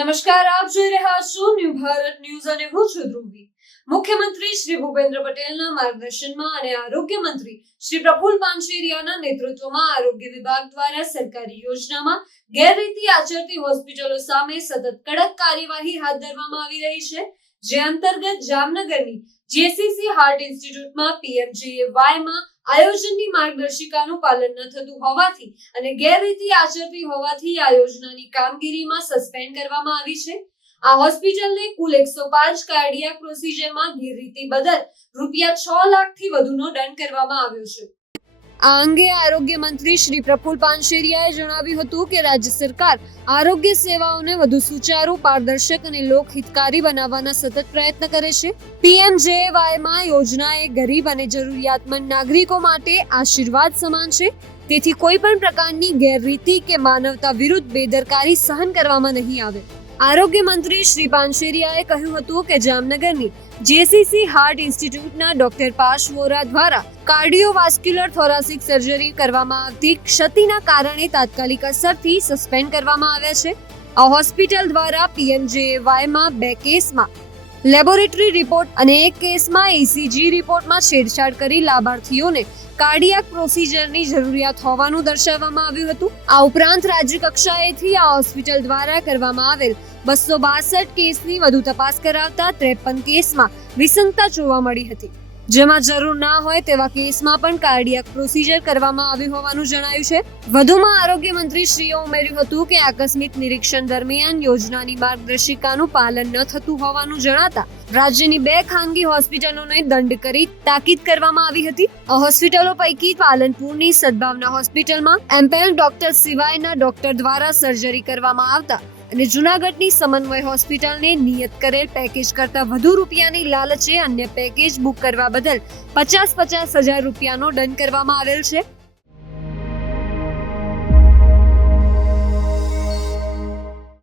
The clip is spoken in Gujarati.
નમસ્કાર, આપ જોઈ રહ્યા છો ન્યૂ ભારત ન્યૂઝ અને હું છું ધ્રુવી. મુખ્યમંત્રી શ્રી ભૂપેન્દ્ર પટેલના માર્ગદર્શનમાં અને આરોગ્ય મંત્રી શ્રી પ્રફુલ પાનસેરિયાના નેતૃત્વમાં આરોગ્ય વિભાગ દ્વારા સરકારી યોજનામાં ગેરરીતિ આચરતી હોસ્પિટલો સામે સતત કડક કાર્યવાહી હાથ ધરવામાં આવી રહી છે. જે અંતર્ગત જામનગરની જેસીસી હાર્ટ ઇન્સ્ટિટ્યૂટમાં પીએમજેએવાયમાં આયોજનની માર્ગદર્શિકાનું પાલન ન થતું હોવાથી અને ગેરરીતિ આચરતી હોવાથી આ યોજનાની કામગીરીમાં સસ્પેન્ડ કરવામાં આવી છે. આ હોસ્પિટલને કુલ 105 કાર્ડિયાક પ્રોસિજરમાં ગેરરીતિ બદલ રૂપિયા 6 લાખથી વધુનો દંડ કરવામાં આવ્યો છે. આ અંગે આરોગ્ય મંત્રી શ્રી પ્રફુલ પાનસેરિયાએ જણાવ્યું હતું કે રાજ્ય સરકાર આરોગ્ય સેવાઓને વધુ સુચારુ, પારદર્શક અને લોકહિતકારી બનાવવાના સતત પ્રયત્ન કરે છે. પીએમજેએવાયમાં યોજના એ ગરીબ અને જરૂરિયાતમંદ નાગરિકો માટે આશીર્વાદ સમાન છે. તેથી કોઈ પણ પ્રકારની ગેરરીતિ કે માનવતા વિરુદ્ધ બેદરકારી સહન કરવામાં નહીં આવે. આરોગ્ય મંત્રી શ્રી પાનસેરિયાએ કહ્યું હતું કે જામનગરની જેસીસી હાર્ટ ઇન્સ્ટિટ્યૂટના ડોક્ટર પાશ વોરા દ્વારા કાર્ડિયોવાસ્ક્યુલર થોરાસિક સર્જરી કરવામાં આવતી ક્ષતિના કારણે તાત્કાલિક અસરથી સસ્પેન્ડ કરવામાં આવ્યા છે. આ હોસ્પિટલ દ્વારા પીએમજેએવાયમાં 2 કેસમાં લેબોરેટરી રિપોર્ટ અને 1 કેસમાં ECG રિપોર્ટમાં છેડછાડ કરી લાભાર્થીઓને કાર્ડિયાક પ્રોસિજરની જરૂરિયાત હોવાનું દર્શાવવામાં આવ્યું હતું. આ ઉપરાંત રાજ્ય કક્ષાએથી આ હોસ્પિટલ દ્વારા કરવામાં આવેલ 262 કેસની વધુ તપાસ કરાવતા 53 કેસમાં વિસંગતતા જોવા મળી હતી. જેમાં જરૂર ના હોય તેવા કેસમાં પણ કાર્ડિયાક પ્રોસિજર કરવામાં આવ્યું હોવાનું જણાયું છે. વધુમાં આરોગ્ય મંત્રી શ્રીએ ઉમેર્યું હતું કે આકસ્મિક નિરીક્ષણ દરમિયાન યોજનાની માર્ગદર્શિકાનું પાલન ન થતું હોવાનું જણાતા રાજ્યની 2 ખાનગી હોસ્પિટલોને દંડ કરી તાકીદ કરવામાં આવી હતી. આ હોસ્પિટલો પૈકી પાલનપુરની સદભાવના હોસ્પિટલમાં એમ્પેલ ડોક્ટર સિવાયના ડોક્ટર દ્વારા સર્જરી કરવામાં આવતા અને જૂનાગઢની સમન્વય હોસ્પિટલને નિયત કરેલ પેકેજ કરતા વધુ રૂપિયાની લાલચે અન્ય પેકેજ બુક કરવા બદલ 50,000 રૂપિયાનો દંડ કરવામાં આવેલ છે.